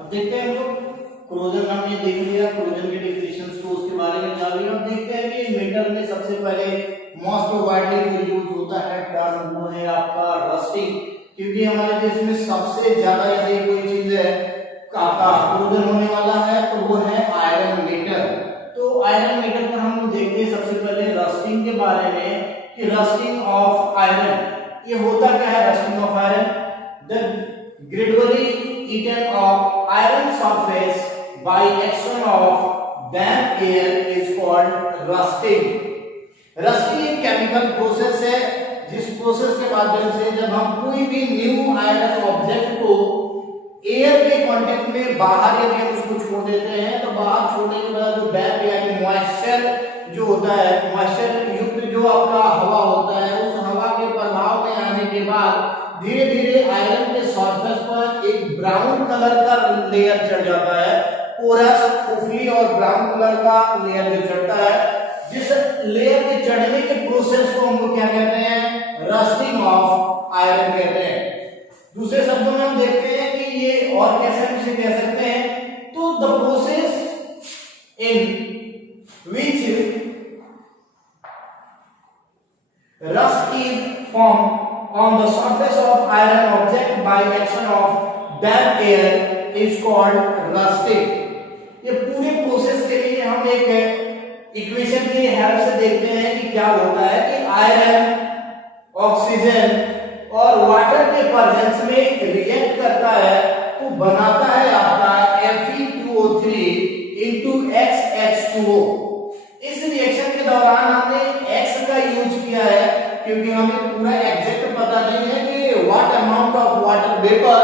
अब देखते हैं हम लोग क्रोजन हमने देख लिया, क्रोजन के डेफिनेशंस को उसके बारे में जान लिया। अब देखते हैं कि मेटल में सबसे पहले मोस्ट वाइडली यूज होता है टर्म वो है आपका रस्टिंग, क्योंकि हमारे देश में सबसे ज्यादा यदि कोई चीज है आपका क्रोजन होने वाला है तो वो है आयरन मेटल। तो आयरन मेटल पर हम लोग देखते हैं सबसे पहले रस्टिंग के बारे में कि रस्टिंग ऑफ आयरन ये होता क्या है। Rusting of iron the gradually eaten of iron surface by action of damp air is called rusting. Rusting एक केमिकल प्रोसेस है जिस प्रोसेस के माध्यम से जब हम कोई भी न्यू आयरन ऑब्जेक्ट को एयर के कांटेक्ट में बाहर यदि हम उसको छोड़ देते हैं तो बाहर छोड़ने के बाद जो डैम्प यानी मॉइस्चर जो होता है, मॉइस्चर युक्त जो आपका हवा होता है, उस हवा के प्रभाव में आने के बाद धीरे धीरे आयरन के सरफेस पर एक ब्राउन कलर का लेयर चढ़ जाता है, पोरस खोखली और ब्राउन कलर का लेयर जो चढ़ता है, जिस लेयर के चढ़ने के प्रोसेस को हम लोग क्या कहते हैं, रस्टिंग ऑफ आयरन कहते हैं। दूसरे शब्दों में हम देखते हैं कि ये और कैसे हम इसे कह सकते हैं, तो the process in which rust is formed on the surface of iron object by action of damp air is called rusting। ये पूरे प्रोसेस के लिए हम एक इक्वेशन की हेल्प से देखते हैं कि क्या होता है कि आयरन ऑक्सीजन और वाटर के प्रेजेंस में रिएक्ट करता है तो बनाता है आपका Fe2O3 into XH2O। इस रिएक्शन के दौरान हमने X का यूज किया है क्योंकि हमें पूरा एग्जैक्ट पता नहीं है कि what amount of water vapour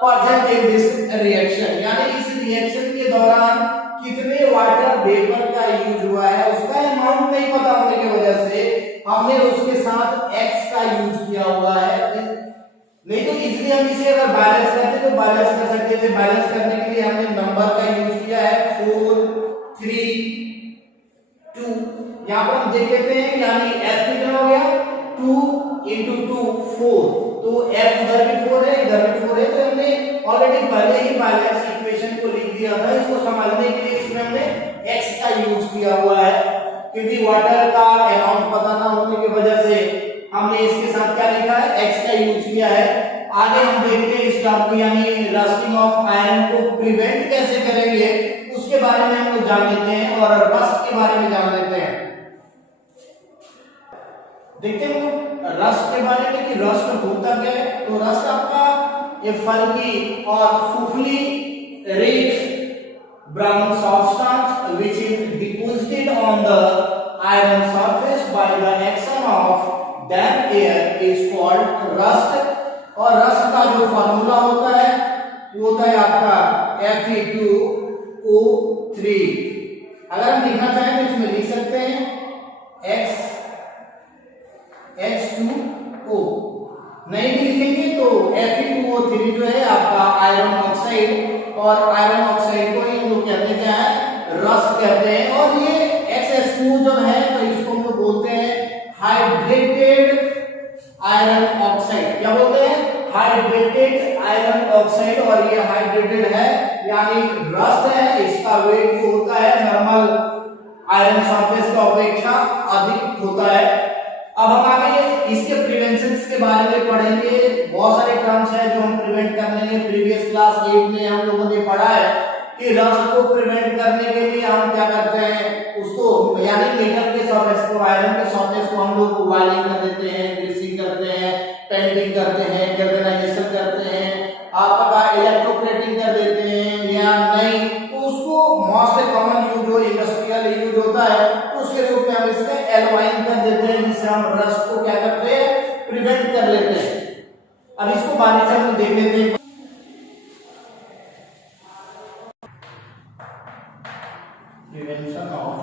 present in this reaction, यानी इस रिएक्शन के दौरान कितने वाटर वेपर का यूज हुआ है उसका अमाउंट नहीं पता होने की वजह से हमने उसके साथ X का यूज किया हुआ है। नहीं तो इजीली हम इसे अगर बैलेंस करते तो बैलेंस कर सकते थे। बैलेंस करने के लिए हमने नंबर का यूज किया है 4 3 2। यहां पर हम देख लेते हैं यानी F कितना हो गया 2 into 2 4, तो F इधर भी 4 है इधर भी 4 है, तो हमने ऑलरेडी पहले ही बैलेंस इक्वेशन को लिख दिया था। इसको समझने के लिए इसमें हमने X का यूज किया हुआ है क्योंकि वाटर का अमाउंट पता ना होने की वजह से हमने इसके साथ क्या लिखा है, X का यूज किया है। आगे हम देखते हैं इस टर्म को यानी रस्टिंग ऑफ आयरन को प्रिवेंट कैसे करेंगे उसके बारे में हम लोग जान लेते हैं और रस्ट के बारे में जान लेते हैं। देखते हैं रस्ट के बारे में कि रस्ट होता क्या है। तो रस्ट आपका ये फल्की और फुफली rich brown substance which is deposited on the iron surface by the action of damp air is called rust. और रस्ट का जो फार्मूला होता है वो होता है आपका Fe2O3। अगर हम लिखना चाहें तो इसमें लिख सकते हैं X H2O, नहीं भी लिखेंगे तो Fe2O3 जो है आपका आयरन ऑक्साइड, और आयरन ऑक्साइड को ही हम लोग कहते हैं क्या है, रस्ट कहते हैं। और ये XH2 जो है तो इसको हम लोग बोलते हैं हाइड्रेटेड आयरन ऑक्साइड। क्या बोलते हैं, हाइड्रेटेड आयरन ऑक्साइड। और ये हाइड्रेटेड है यानी रस्ट है, इसका वेट जो होता है नॉर्मल आयरन सरफेस की अपेक्षा अधिक होता है। अब हम आगे इसके प्रिवेंशन के बारे में पढ़ेंगे। बहुत सारे टर्म्स हैं जो हम प्रिवेंट कर लेंगे। प्रीवियस क्लास 8 में हम लोगों ने पढ़ा है कि रस्ट को प्रिवेंट करने के लिए हम क्या करते हैं, उसको यानी मेटल के सरफेस को, आयरन के सरफेस को हम लोग वायलिंग कर देते हैं, ग्रीसिंग करते हैं, पेंटिंग करते हैं, गैल्वेनाइजेशन करते हैं, आपका इलेक्ट्रोप्लेटिंग कर देते हैं या नहीं, तो उसको मोस्ट कॉमन यूज जो इंडस्ट्रियल यूज होता है तो उसके रूप में हम इससे एल्वाइन कर देते हैं, जिससे हम रस्ट को क्या करते हैं, प्रिवेंट कर लेते हैं। अब इसको बारी से हम देख लेते हैं। Prevention of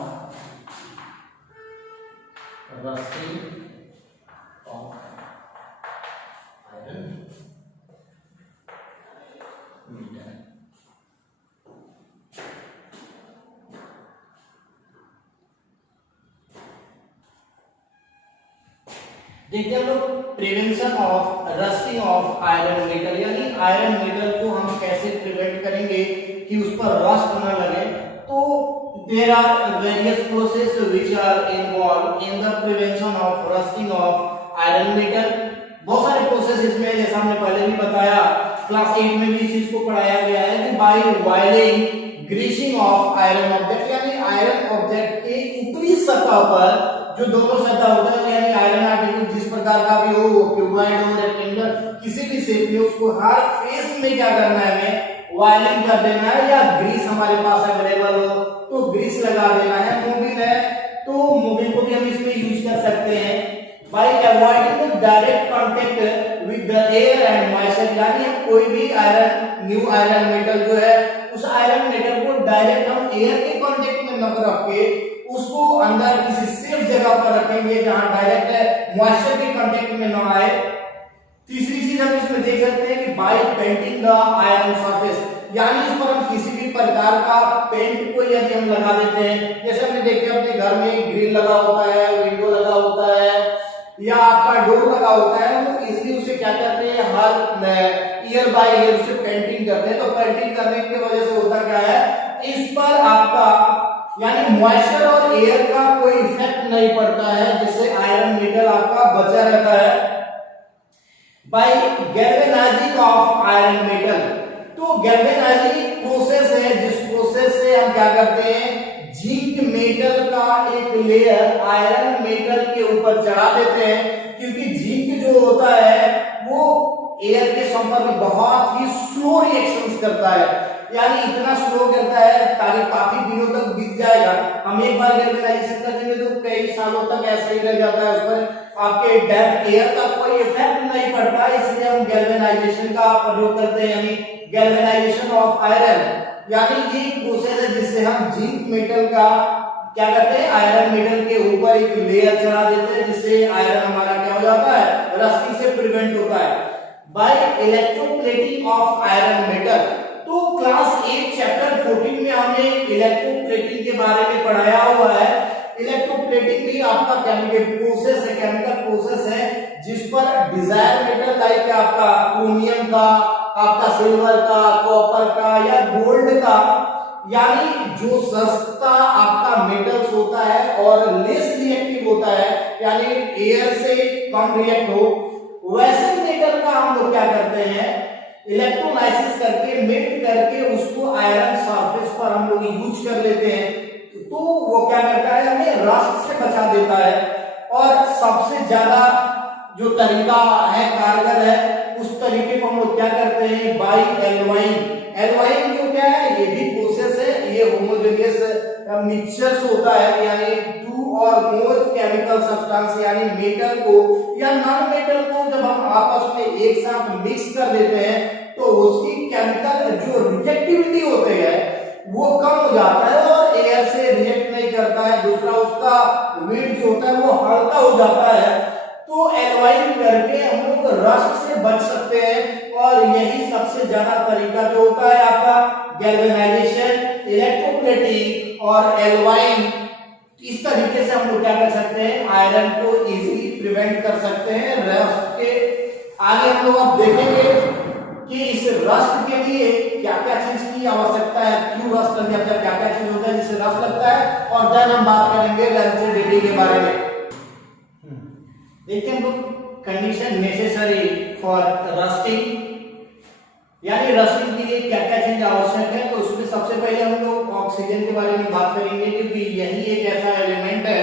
rusting of iron meter. देखिए हम लोग prevention of rusting of iron metal यानी आयरन मेटल को हम कैसे प्रिवेंट करेंगे पर रस्ट न लगे। तो there are various processes which are involved in the prevention of rusting of iron metal। बहुत सारे प्रोसेस इसमें, जैसा हमने पहले भी बताया, क्लास 8 में भी इस चीज को पढ़ाया गया है कि by wiring greasing of iron object, यानी आयरन ऑब्जेक्ट के ऊपरी सतह पर जो दोनों सतह होता है, यानी आयरन आर्टिकल जिस प्रकार का भी हो, क्यूबॉइड हो, रेक्टेंगुलर, किसी भी शेप में, उसको हर फेस में क्या करना है, हमें वायरिंग कर देना है, या ग्रीस हमारे पास अवेलेबल हो तो ग्रीस लगा देना है। मोबिल है तो मोबिल को भी हम इसमें यूज कर सकते हैं। Bye avoiding the direct contact with the air and moisture, यानी कोई भी आयरन, न्यू आयरन मेटल जो है, उस आयरन मेटल को डायरेक्ट हम एयर के कांटेक्ट में न रख के उसको अंदर किसी सेफ जगह पर रखेंगे जहां डायरेक्ट मॉइस्चर के कांटेक्ट में न आए। तीसरी चीज हम इसमें देख सकते हैं कि by painting the iron surface, यानी इस पर हम किसी भी प्रकार का पेंट को यदि हम लगा देते हैं, जैसे हमने देखे अपने घर में ग्रिल लगा होता है, विंडो लगा होता है, या आपका डोर लगा होता है, हम इसलिए उसे क्या करते हैं, हर ईयर बाय ईयर उसे पेंटिंग करते हैं। तो पेंटिंग करने की वजह से होता क्या है, इस पर आपका यानी मॉइस्चर और एयर का कोई इफेक्ट नहीं पड़ता है, जिससे आयरन मेटल आपका बचा रहता है। By galvanising of iron metal, तो गैल्वेनाइजिंग प्रोसेस है जिस प्रोसेस से हम क्या करते हैं, जिंक मेटल का एक लेयर आयरन मेटल के ऊपर चढ़ा देते हैं, क्योंकि जिंक जो होता है वो एयर के संपर्क में बहुत ही स्लो रिएक्शंस करता है, यानी इतना स्लो करता है ताकि काफी दिनों तक बीत जाएगा। हम एक बार गैल्वेनाइजेशन कर देंगे तो कई सालों तक ऐसे ही रह जाता है, उस पर आपके डैम्प एयर का कोई इफेक्ट नहीं पड़ता, इसलिए हम गैल्वेनाइजेशन का प्रयोग करते हैं, यानी गैल्वेनाइजेशन ऑफ आयरन, यानी ये प्रोसेस है जिससे हम जिंक मेटल का क्या करते हैं, आयरन मेटल के ऊपर एक लेयर चढ़ा देते हैं, जिससे आयरन हमारा क्या हो जाता है, रस्टिंग से प्रिवेंट होता है। By electroplating of iron metal, तो क्लास 8 चैप्टर 14 में हमने इलेक्ट्रोप्लेटिंग के बारे में पढ़ाया हुआ है। इलेक्ट्रोप्लेटिंग भी आपका केमिकल प्रोसेस है, केमिकल प्रोसेस है जिस पर डिजायर मेटल लाइक आपका क्रोमियम का, आपका सिल्वर का, कॉपर का या गोल्ड का, यानी जो सस्ता आपका मेटल्स होता है और लेस रिएक्टिव होता है, यानी एयर से कम रिएक्ट हो, वैसे मेटल का हम लोग क्या करते हैं, इलेक्ट्रोलाइसिस करके मेल्ट करके उसको आयरन सरफेस पर हम लोग यूज कर लेते हैं। तो वो क्या करता है, हमें रस्ट से बचा देता है। और सबसे ज्यादा जो तरीका है, कारगर है, उस तरीके को हम लोग क्या करते हैं, बाय एल्वाइन। एल्वाइन जो क्या है, ये भी प्रोसेस है, ये होमोजेनियस मिक्सचर्स होता है, यानी टू और मोर केमिकल सब्सटेंस यानी मेटल को या नॉन मेटल को जब हम आपस में एक साथ मिक्स कर देते हैं तो उसकी केमिकल जो रिएक्टिविटी होती है वो कम हो जाता है और एयर से रिएक्ट नहीं करता है। दूसरा, उसका वेट जो होता है वो हल्का हो जाता है। तो एल्वाइन करके हम लोग रस्ट से बच सकते हैं, और यही सबसे ज्यादा तरीका जो होता है आपका गैल्वेनाइजेशन, इलेक्ट्रोप्लेटिंग और एल्वाइन। इस तरीके से हम लोग क्या कर सकते हैं, आयरन को इजीली प्रिवेंट कर सकते हैं रस्ट के। आगे हम लोग अब देखेंगे कि इस रस्ट के लिए क्या क्या चीज की आवश्यकता है, क्यों रस्ट करने जाता है, क्या क्या चीज होता है जिससे रस्ट लगता है, और देन हम बात करेंगे रेंसिडिटी के बारे में। देखते हैं हम लोग कंडीशन नेसेसरी फॉर रस्टिंग, यानी रस्टिंग के लिए क्या क्या चीज आवश्यक है। तो उसमें सबसे पहले हम लोग ऑक्सीजन के बारे में बात करेंगे, क्योंकि यही एक ऐसा एलिमेंट है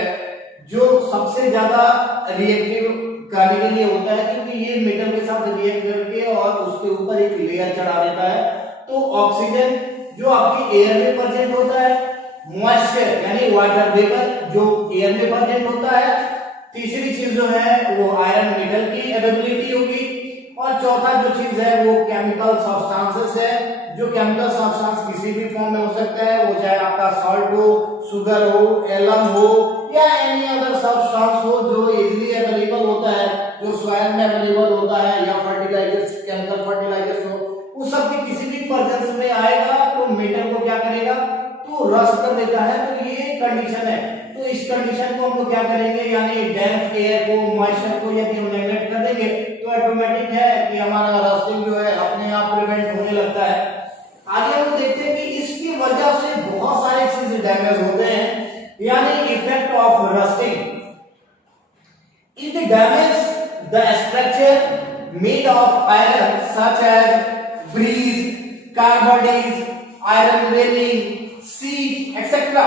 जो सबसे ज्यादा रिएक्टिव करने के लिए होता है, क्योंकि ये मेटल के साथ रिएक्ट करके और उसके ऊपर एक लेयर चढ़ा देता है। तो ऑक्सीजन जो आपकी एयर में प्रेजेंट होता है, मॉइस्चर यानी वाटर वेपर जो एयर में प्रेजेंट होता है, तीसरी चीज जो है वो आयरन मेटल की अवेलेबिलिटी होगी, और चौथा जो चीज है वो केमिकल सब्सटेंसेस है। जो केमिकल सब्सटेंस किसी भी फॉर्म में हो सकता है, वो चाहे आपका सॉल्ट हो, शुगर हो, एलम हो या एनी अदर सब्सटेंस हो जो इजीली अवेलेबल होता है, जो सॉइल में अवेलेबल होता है, या फर्टिलाइजर्स, केमिकल फर्टिलाइजर्स हो, उस सब के किसी भी प्रेजेंस में आएगा तो मेटल को क्या करेगा, तो रस्ट कर देता है। तो ये कंडीशन है। तो इस कंडीशन को हम लोग क्या करेंगे, यानी डैम्प एयर को, मॉइस्चर को यदि हम नेगलेक्ट कर देंगे तो ऑटोमेटिक है कि हमारा रस्टिंग जो है अपने आप प्रिवेंट होने लगता है। आगे हम देखते हैं कि इसके of rusting. It damages the structure made of iron such as breeze, carbodies, iron railing, seats, etc.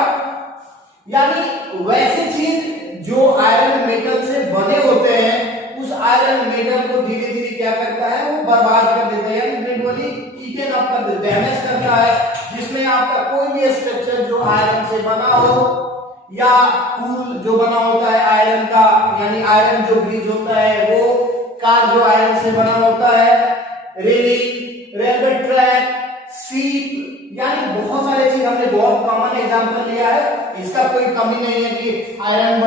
यानी वैसे चीज जो आयरन मेटल से बने होते हैं उस आयरन मेटल को धीरे धीरे क्या करता है, वो बर्बाद कर देता है, यानी ग्रेजुअली ईटन अप कर देता है, डैमेज करता है, जिसमें आपका कोई भी स्ट्रक्चर जो आयरन से बना हो या पुल जो बना होता है आयरन का, यानी आयरन जो ब्रिज होता है वो, कार जो आयरन से बना होता है, रेलिंग, रेलवे ट्रैक, सीट, यानी बहुत सारे चीज हमने बहुत कॉमन एग्जांपल लिया है। इसका कोई कमी नहीं है कि आयरन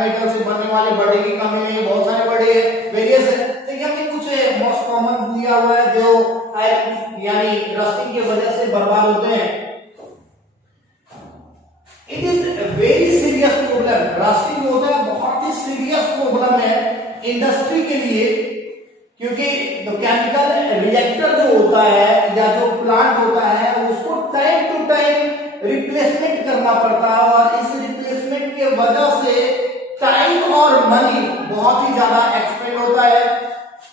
मेटल से बनने वाले बड़े की कमी नहीं है, बहुत सारे बड़े वेरियस है, लेकिन हमने कुछ मोस्ट कॉमन दिया हुआ है जो आयरन यानी रस्टिंग की वजह से बर्बाद होते हैं। It is very serious problem, rusting होता है बहुत ही सीरियस प्रॉब्लम है इंडस्ट्री के लिए, क्योंकि जो केमिकल रिएक्टर जो होता है या जो प्लांट होता है उसको टाइम टू टाइम रिप्लेसमेंट करना पड़ता है, और इस रिप्लेसमेंट के वजह से टाइम और मनी बहुत ही ज्यादा एक्सपेंड होता है।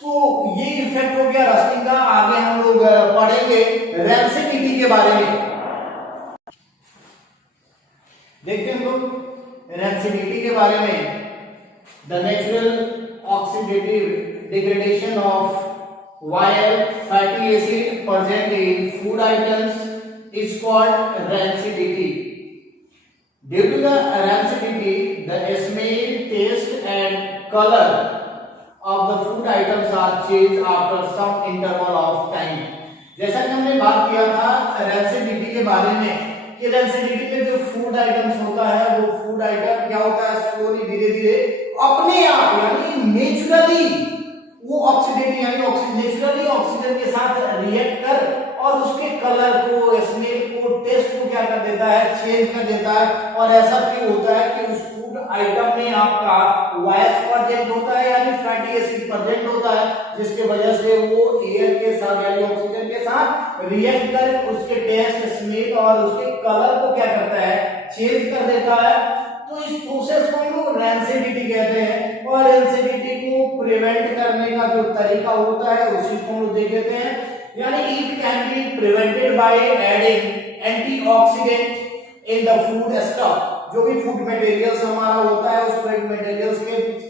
तो ये इफेक्ट हो गया रस्टिंग का। आगे हम लोग पढ़ेंगे रैंसिडिटी के बारे में। देखते हैं हम लोग रैंसिडिटी के बारे में। The natural oxidative degradation of while fatty acid present in food items is called rancidity. Due to the rancidity, the smell, taste and color of the food items are changed after some interval of time. जैसा कि हमने बात किया था rancidity के बारे में कि rancidity में जो फूड आइटम्स होता है वो फूड आइटम क्या होता है, स्लोली धीरे धीरे अपने आप यानी नेचुरली वो ऑक्सीडेटिव यानी नेचुरली ऑक्सीजन के साथ रिएक्ट कर और उसके कलर को, स्मेल को, टेस्ट को क्या कर देता है, चेंज कर देता है। और ऐसा क्यों होता है कि उस फूड आइटम में आपका वायस प्रेजेंट होता है यानी फैटी एसिड प्रेजेंट होता है, जिसके वजह से वो एयर के साथ यानी ऑक्सीजन के साथ रिएक्ट कर उसके टेस्ट, स्मेल और उसके कलर को क्या करता है, चेंज कर देता है। तो इस प्रोसेस को हम लोग रैंसिडिटी कहते हैं, और रैंसिडिटी को प्रिवेंट करने का जो तरीका होता है उसी को हम लोग देख लेते हैं। यानी it can be prevented by adding antioxidant in the food stuff. जो भी फूड मटेरियल्स हमारा होता है उस फूड मटेरियल्स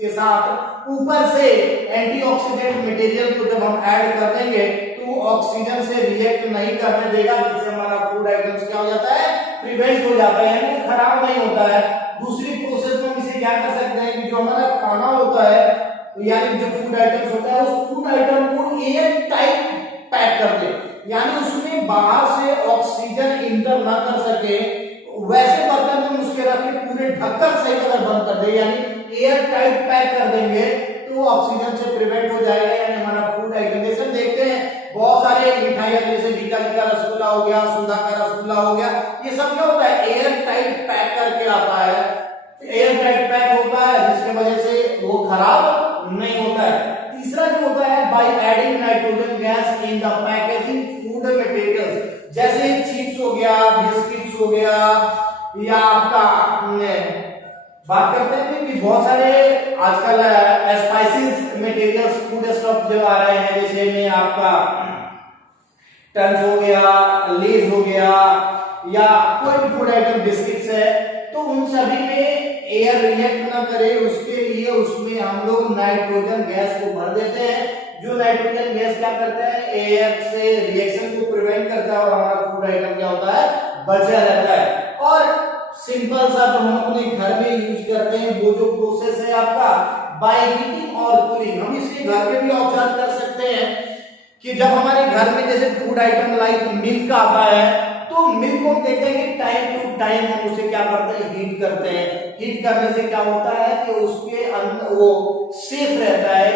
के साथ ऊपर से एंटीऑक्सीडेंट मटेरियल को जब हम ऐड कर देंगे तो ऑक्सीजन से रिएक्ट नहीं करने देगा, जिससे हमारा फूड आइटम्स क्या हो जाता है, प्रिवेंट हो जाता है यानी खराब नहीं होता है। दूसरी प्रोसेस में हम इसे क्या कर सकते हैं कि जो हमारा खाना होता है यानी जो फूड आइटम्स होता है उस फूड आइटम को एयर टाइट पैक कर दे, यानी उसमें बाहर से ऑक्सीजन इंटर ना कर सके, वैसे बर्तन में उसके रख के पूरे ढक्कन सही अगर बंद कर दे यानी एयर टाइट पैक कर देंगे तो ऑक्सीजन से प्रिवेंट हो जाएगा यानी हमारा फूड आइटम। जैसे देखते हैं बहुत सारे मिठाइयां जैसे बीका का रसगुल्ला हो गया, सुधा का रसगुल्ला हो गया, ये सब क्या होता है, एयर टाइट पैक करके आता है, एयर टाइट पैक होता है जिसके वजह से वो खराब नहीं होता है। तीसरा जो होता है by adding nitrogen gas in the packaging food materials, जैसे चिप्स हो गया, बिस्किट्स हो गया, या आपका बात करते हैं कि बहुत सारे आजकल स्पाइसेस मटेरियल्स फूड स्टफ जो आ रहे हैं, जैसे में आपका टंच हो गया, लेज हो गया, या कोई भी फूड आइटम बिस्किट्स है, तो उन सभी में एयर रिएक्ट ना करे उसके लिए उसमें हम लोग नाइट्रोजन गैस को भर देते हैं। जो नाइट्रोजन गैस क्या करता है, एयर से रिएक्शन को प्रिवेंट करता है और हमारा फूड आइटम क्या होता है, बचा रहता है। और सिंपल सा जो हम अपने घर में यूज करते हैं वो जो प्रोसेस है आपका बाय हीटिंग और कूलिंग, हम इसे घर में भी ऑब्जर्व कर सकते हैं कि जब हमारे घर में जैसे फूड आइटम लाइक मिल्क आता है तो मिल्क को देखते हैं कि टाइम टू टाइम हम उसे क्या करते हैं, हीट करते हैं। हीट करने से क्या होता है कि उसके अंदर वो सेफ रहता है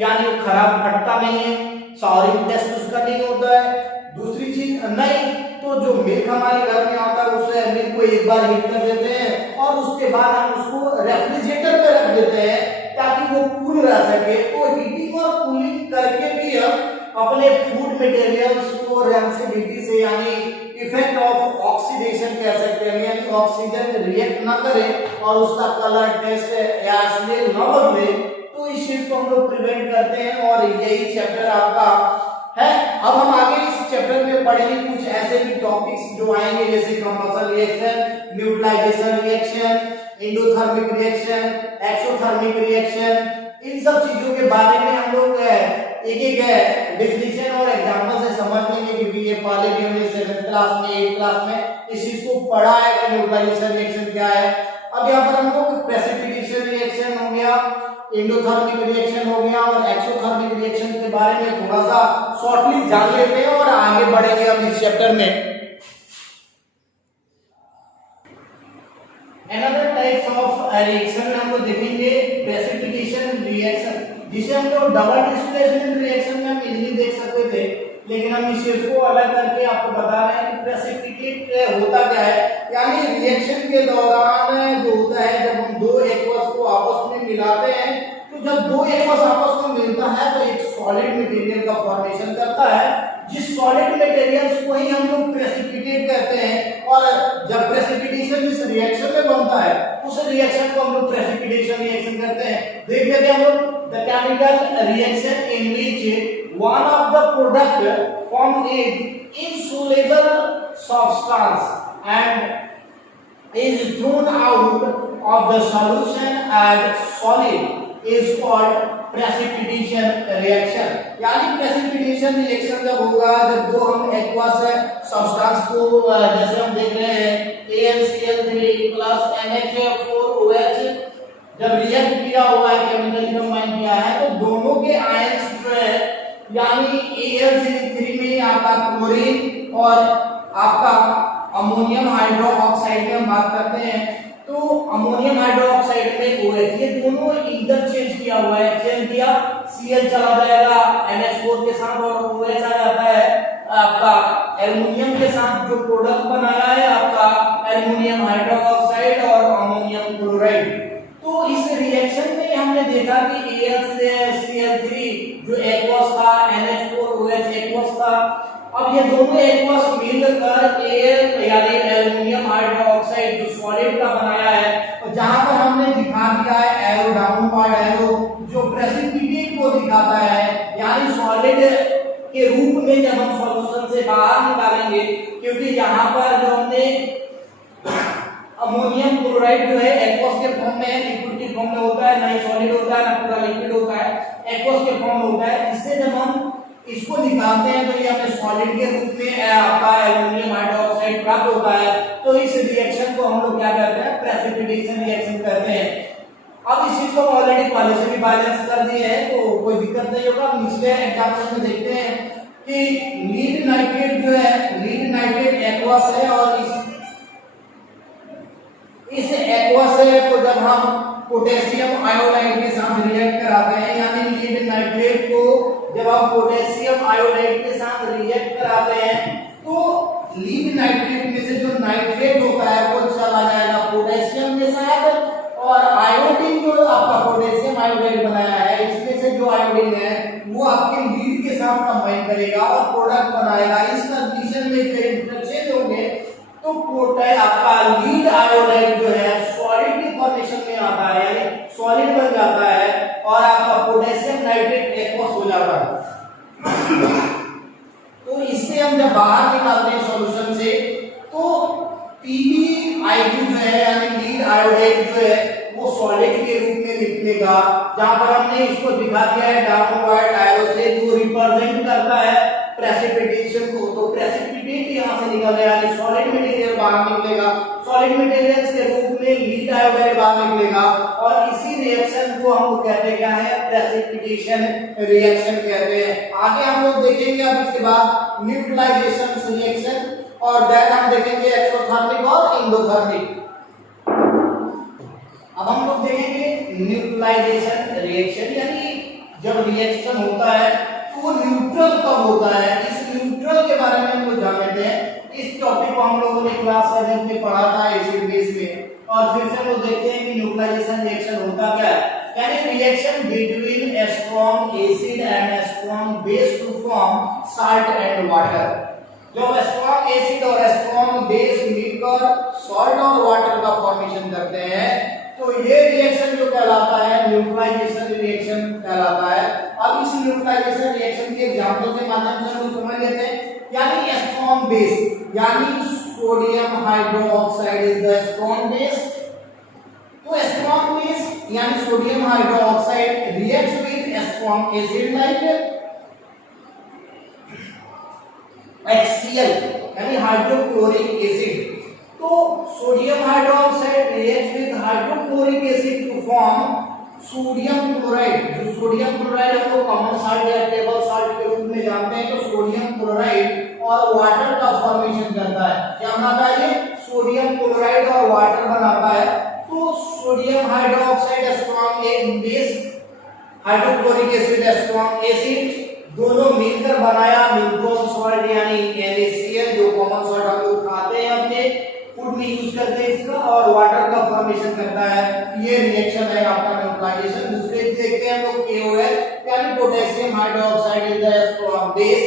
यानी वो खराब फटता नहीं है, सॉरिंग टेस्ट उसका नहीं होता है। दूसरी चीज नहीं तो जो मिल्क हमारे घर में आता है उससे मिल्क को एक बार हीट कर देते हैं और उसके बाद हम उसको रेफ्रिजरेटर पे रख देते हैं ताकि वो कूल रह सके। तो हीटिंग और कूलिंग करके भी हम अपने फूड मटेरियल्स को रैंसिडिटी से यानी इफेक्ट ऑफ ऑक्सीडेशन कह सकते हैं, यानी ऑक्सीजन रिएक्ट ना करे और उसका कलर, टेस्ट या स्मेल ना बदले, तो इस चीज को हम लोग प्रिवेंट करते हैं। और यही चैप्टर आपका है। अब हम आगे इस चैप्टर में पढ़ेंगे कुछ ऐसे भी टॉपिक्स जो आएंगे, जैसे combustion reaction, neutralisation reaction, endothermic reaction, exothermic reaction, इन सब चीजों के बारे में हम लोग एक एक डेफिनेशन और एग्जांपल से समझ लेंगे, क्योंकि ये पहले भी हमने 7th क्लास में 8th क्लास में इस चीज को पढ़ा है कि न्यूट्रलाइजेशन रिएक्शन क्या है। अब यहाँ पर हम लोग प्रेसिपिटेशन रिएक्शन हो गया, एंडोथर्मिक रिएक्शन हो गया और एक्सोथर्मिक रिएक्शन के बारे में थोड़ा सा शॉर्टली जान लेते हैं और आगे बढ़ेंगे हम इस चैप्टर में। Another types of reaction में हम लोग देखेंगे प्रेसिपिटेशन रिएक्शन, जिसे हम लोग डबल डिस्प्लेसमेंट रिएक्शन में हम इजीली देख सकते थे, लेकिन हम इस चीज को अलग करके आपको बता रहे हैं कि प्रेसिपिटेट होता क्या है। यानी रिएक्शन के दौरान जो होता है, जब हम दो एक्वस को आपस में मिलाते हैं, तो जब दो एक्वस आपस में मिलता है तो एक सॉलिड मटेरियल का फॉर्मेशन करता है, जिस सॉलिड मटेरियल्स को ही हम लोग प्रेसिपिटेट कहते हैं। और जब प्रेसिपिटेशन इस रिएक्शन में बनता है, उस रिएक्शन को हम लोग प्रेसिपिटेशन रिएक्शन कहते हैं। देख लेते हैं हम लोग the chemical reaction in which one of the product form is insoluble substance and is thrown out of the solution as solid is called precipitation reaction। यानी प्रेसिपिटेशन रिएक्शन जब होगा, जब दो हम एक्वस सब्सटेंस को, जैसे हम देख रहे हैं AlCl3 प्लस NH4OH, जब रिएक्ट किया हुआ है, केमिकली कंबाइन किया है, तो दोनों के आयंस जो है, यानी AlCl3 में आपका क्लोरीन और आपका अमोनियम हाइड्रोक्साइड में हम बात करते हैं, तो अमोनियम हाइड्रोक्साइड में OH, ये दोनों इंटरचेंज किया हुआ है। चेंज किया, Cl चला जाएगा NH4 के साथ और OH आ जाता है आपका एल्युमिनियम के साथ। जो प्रोडक्ट बनाया है आपका एल्युमिनियम हाइड्रोक्साइड और अमोनियम क्लोराइड। तो इस रिएक्शन में हमने देखा कि AlCl3 जो एक्वस था, NH4OH एक्वस था, अब ये दोनों एक्वस मिलकर Al यानी एल्युमिनियम हाइड्रोक्साइड जो सॉलिड का बनाया है, और जहां पर हमने दिखा दिया है एरो, डाउन पार्ट एरो जो प्रेसिपिटेट को दिखाता है, यानी सॉलिड के रूप में जब हम सॉल्यूशन से बाहर निकालेंगे, क्योंकि यहाँ पर जो हमने अमोनियम क्लोराइड जो है एक्वस के फॉर्म में है, लिक्विड के फॉर्म में होता है, ना ही सॉलिड होता है ना पूरा लिक्विड होता है, एक्वस के फॉर्म में होता है। इससे जब हम इसको निकालते हैं तो ये हमें सॉलिड के रूप में आपका एल्युमिनियम हाइड्रोक्साइड प्राप्त होता है। तो इस रिएक्शन को हम लोग क्या कहते हैं, प्रेसिपिटेशन रिएक्शन कहते हैं। अब इस चीज को ऑलरेडी पहले से भी बैलेंस कर दिए हैं, तो कोई दिक्कत नहीं होगा। पिछले एग्जांपल में देखते हैं कि लीड नाइट्रेट जो है, लीड नाइट्रेट एक्वस है, और इस एक्वस को जब हम पोटेशियम आयोडाइड के साथ रिएक्ट कराते हैं, यानी लीड नाइट्रेट को जब हम पोटेशियम आयोडाइड के साथ रिएक्ट कराते हैं, तो लीड नाइट्रेट में से जो नाइट्रेट होता है वो चला जाएगा पोटेशियम के साथ, और आयोडीन जो आपका पोटेशियम आयोडाइड बनाया है, इसमें से जो आयोडीन है वो आपके लीड के साथ कंबाइन करेगा और प्रोडक्ट बनाएगा। इस कंडीशन में जो इंटरचेंज होंगे तो पोटेशियम आपका लीड आयोडाइड जो है सॉलिड की फॉर्मेशन में आता है, यानी सॉलिड बन जाता है, और आपका पोटेशियम नाइट्रेट एक्वस हो जाता है। तो इससे हम जब बाहर निकालते हैं सॉल्यूशन से, तो PbI2 जो है, यानी लीड आयोडाइड जो है वो सॉलिड के रूप में निकलेगा। जहां पर हमने इसको दिखा दिया है डाउनवर्ड एरो से, जो रिप्रेजेंट करता है प्रेसिपिटेशन को। तो प्रेसिपिटेट यहां से निकल रहा है, यानी सॉलिड मटेरियल बाहर निकलेगा, सॉलिड मटेरियल्स के रूप में लीड आयोडाइड बाहर निकलेगा, और इसी रिएक्शन को हम कहते क्या है, प्रेसिपिटेशन रिएक्शन कहते हैं। आगे हम लोग देखेंगे अब इसके बाद न्यूट्रलाइजेशन रिएक्शन, और देन हम देखेंगे एक्सोथर्मिक और एंडोथर्मिक। अब हम लोग देखेंगे न्यूट्रलाइजेशन रिएक्शन, यानी जब रिएक्शन होता है तो वो न्यूट्रल कब होता है, इस न्यूट्रल के बारे में हम लोग जान लेते हैं। इस टॉपिक को हम लोगों ने क्लास 7 में पढ़ा था एसिड बेस में, और फिर से हम लोग देखते हैं कि न्यूट्रलाइजेशन रिएक्शन होता क्या है। यानी reaction between a strong acid and a strong base to form salt and water। जब स्ट्रॉन्ग एसिड और स्ट्रॉन्ग बेस मीट एसिडिक और सॉल्ट और वाटर का फॉर्मेशन करते हैं, तो ये रिएक्शन जो कहलाता है न्यूट्रलाइजेशन रिएक्शन कहलाता है। अब इस न्यूट्रलाइजेशन रिएक्शन के एग्जांपल के माध्यम से हम समझ लेते हैं। यानी स्ट्रॉन्ग बेस, यानी sodium hydroxide is the strong base. तो स्ट्रॉन्ग बेस यानी sodium hydroxide reacts with strong acid like HCl यानी हाइड्रोक्लोरिक एसिड। तो sodium hydroxide reacts with hydrochloric acid to form sodium chloride. जो सोडियम क्लोराइड हम लोग common salt या table salt के रूप में जानते हैं, तो सोडियम क्लोराइड और वाटर का फॉर्मेशन करता है। क्या बनाता है ये? सोडियम क्लोराइड और वाटर बनाता है। तो sodium hydroxide strong base, hydrochloric acid strong acid, दोनों मिलकर बनाया न्यूट्रॉन सॉल्ट यानी NaCl, जो कॉमन सॉल्ट हम लोग खाते हैं अपने फूड में यूज करते हैं इसका, और वाटर का फॉर्मेशन करता है। ये रिएक्शन है आपका न्यूट्रलाइजेशन। दूसरे देखते हैं हम लोग KOH यानी potassium hydroxide is the strong base,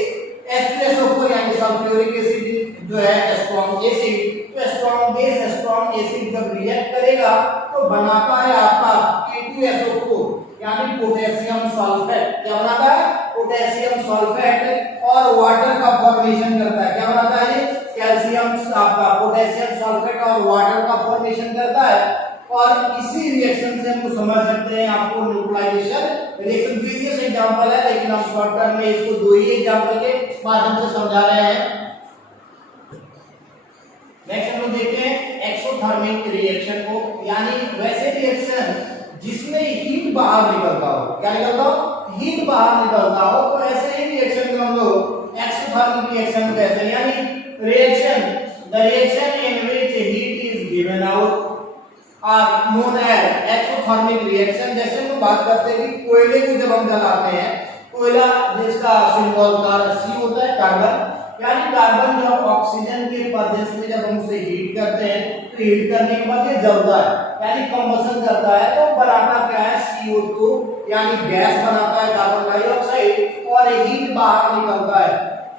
H2SO4 यानी सल्फ्यूरिक एसिड जो है स्ट्रॉन्ग एसिड। तो स्ट्रॉन्ग बेस स्ट्रॉन्ग एसिड जब रिएक्ट करेगा तो बनाता है आपका K2SO4 यानी पोटेशियम सल्फेट। क्या बनाता है? पोटेशियम सल्फेट, और वाटर का फॉर्मेशन करता है। क्या बनाता है ये? कैल्शियम आपका पोटेशियम सल्फेट और वाटर का फॉर्मेशन करता है। और इसी रिएक्शन से हम समझ सकते हैं आपको न्यूट्रलाइजेशन रिएक्शन। प्रीवियस एग्जांपल है, लेकिन हम शॉर्ट टर्म में इसको दो ही एग्जांपल के माध्यम से समझा रहे हैं। नेक्स्ट हम लोग देखते हैं एक्सोथर्मिक रिएक्शन को, यानी वैसे रिएक्शन जिसमें हीट बाहर निकलता हो। क्या निकलता हो? हीट बाहर निकलता हो, तो ऐसे ही रिएक्शन को हम लोग एक्सोथर्मिक रिएक्शन कहते हैं। यानी the reaction in which heat is given out are known as exothermic reaction. जैसे हम बात करते हैं कि कोयले को जब हम जलाते हैं, कोयला जिसका सिंबल का C होता है, कार्बन, यानी कार्बन जब ऑक्सीजन के प्रदेश में जब हम उसे हीट करते हैं, तो हीट करने के बाद ये जलता है यानी कंबशन करता है। तो बनाता क्या है? CO2 यानी गैस बनाता है, कार्बन डाइऑक्साइड, और हीट बाहर निकलता है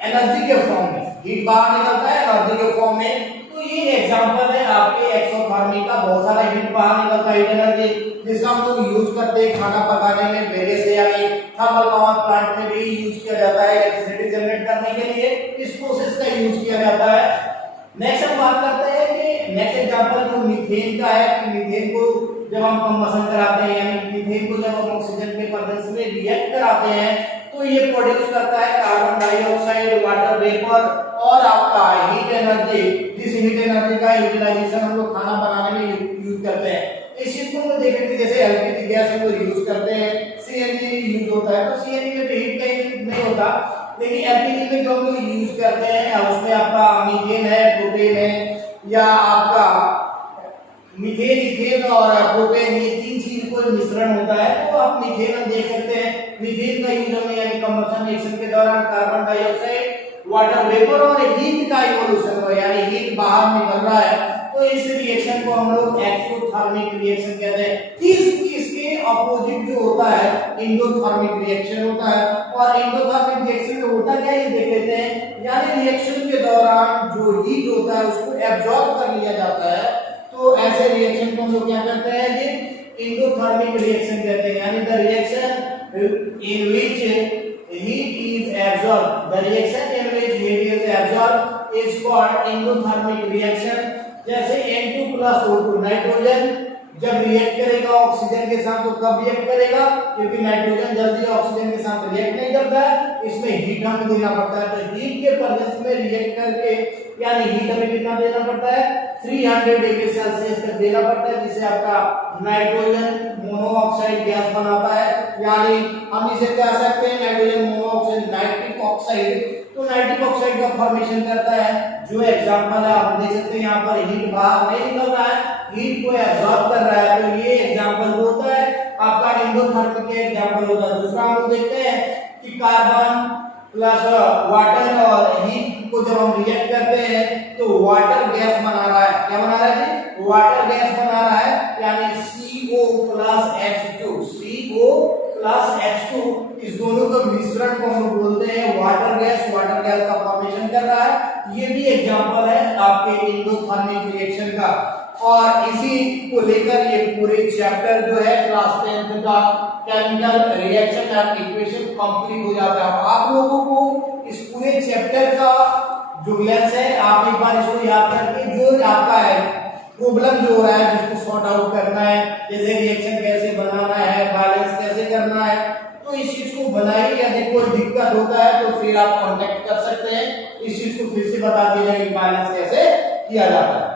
एनर्जी के फॉर्म में। हीट बाहर निकलता है एनर्जी के फॉर्म में। तो ये एग्जांपल है आपके एक्सोथर्मिक का। बहुत सारा हीट बाहर निकलता है, हीट एनर्जी, जिसका हम लोग यूज करते हैं खाना पकाने में, पहले से यानी थर्मल पावर प्लांट में भी यूज किया जाता है इलेक्ट्रिसिटी जनरेट करने के लिए। इस प्रोसेस का यूज किया जाता है। नेक्स्ट हम बात करते हैं कि नेक्स्ट एग्जांपल जो मीथेन का है कि मीथेन को जब हम कंबशन कराते हैं, यानी मीथेन को जब हम ऑक्सीजन के प्रदेश में रिएक्ट कराते हैं, तो ये प्रोड्यूस करता है कार्बन डाइऑक्साइड, वाटर वेपर और आपका हीट एनर्जी। जिस हीट एनर्जी का यूटिलाइजेशन हम लोग खाना बनाने में यूज करते हैं। इस चीज को देखें कि जैसे एलपीजी गैस हम लोग यूज करते हैं, सीएनजी यूज होता है, तो सीएनजी में तो हीट का यूज नहीं होता, लेकिन एलपीजी में जो हम लोग यूज करते हैं उसमें आपका मीथेन है, प्रोपेन है, या आपका मीथेन, इथेन और प्रोपेन, ये तीन चीज को मिश्रण होता है। तो आप मीथेन हम देख सकते हैं, मीथेन का यूज हमें यानी कंबशन रिएक्शन के दौरान कार्बन डाइऑक्साइड, वाटर वेपर और हीट का इवोल्यूशन हो, यानी हीट बाहर निकल रहा है, तो इस रिएक्शन को हम लोग एक्सोथर्मिक रिएक्शन कहते हैं। इसके अपोजिट जो होता है एंडोथर्मिक रिएक्शन होता है। और एंडोथर्मिक रिएक्शन में होता क्या है ये देख लेते हैं। यानी रिएक्शन के दौरान जो हीट होता है उसको एब्जॉर्ब कर लिया जाता है, तो ऐसे रिएक्शन को हम लोग क्या करते हैं? ये एंडोथर्मिक रिएक्शन कहते हैं। यानी the reaction in which heat is absorbed, the reaction in which heat is absorbed is called endothermic reaction। जैसे N2+O2 नाइट्रोजन जब रिएक्ट करेगा ऑक्सीजन के साथ, तो कब रिएक्ट करेगा? क्योंकि नाइट्रोजन जल्दी ऑक्सीजन के साथ रिएक्ट नहीं करता है, इसमें हीट हमें देना पड़ता है। तो हीट के प्रेजेंस में रिएक्ट करके यानी हीट हमें कितना देना पड़ता है? 300 डिग्री सेल्सियस तक देना पड़ता है, जिससे आपका नाइट्रोजन मोनोऑक्साइड गैस बनाता है। यानी हम इसे कह सकते हैं नाइट्रोजन मोनोऑक्साइड नाइट्रिक ऑक्साइड। तो नाइट्रिक ऑक्साइड का फॉर्मेशन करता है। जो एग्जांपल है आप देख सकते हैं, यहाँ पर हीट बाहर नहीं निकल रहा है, हीट को एब्जॉर्ब कर रहा है। तो ये एग्जांपल होता है आपका एंडोथर्मिक एग्जांपल होता है। दूसरा हम देखते हैं कि कार्बन प्लस वाटर और हीट को जब हम रिएक्ट करते हैं तो वाटर गैस बना रहा है। क्या बना रहा है जी? वाटर गैस बना रहा है, यानी CO plus H2, CO plus H2, इस दोनों का मिश्रण को हम बोलते हैं वाटर गैस। वाटर गैस का फॉर्मेशन कर रहा है। ये भी एग्जांपल एग्जांपल है आपके एंडोथर्मिक रिएक्शन का, और इसी को लेकर ये पूरे चैप्टर जो है क्लास 10th का chemical reaction and equation complete हो जाता है। आप लोगों को इस पूरे चैप्टर का जो ग्लैंस है, आप एक बार इसको याद करके जो आपका है प्रॉब्लम जो हो रहा है जिसको सॉर्ट आउट करना है, जैसे रिएक्शन कैसे बनाना है, बैलेंस कैसे करना है, तो इस चीज को बनाइए। यदि कोई दिक्कत होता है तो फिर आप कांटेक्ट कर सकते हैं, इस चीज को फिर से बता दिया जाए कि बैलेंस कैसे किया जाता है।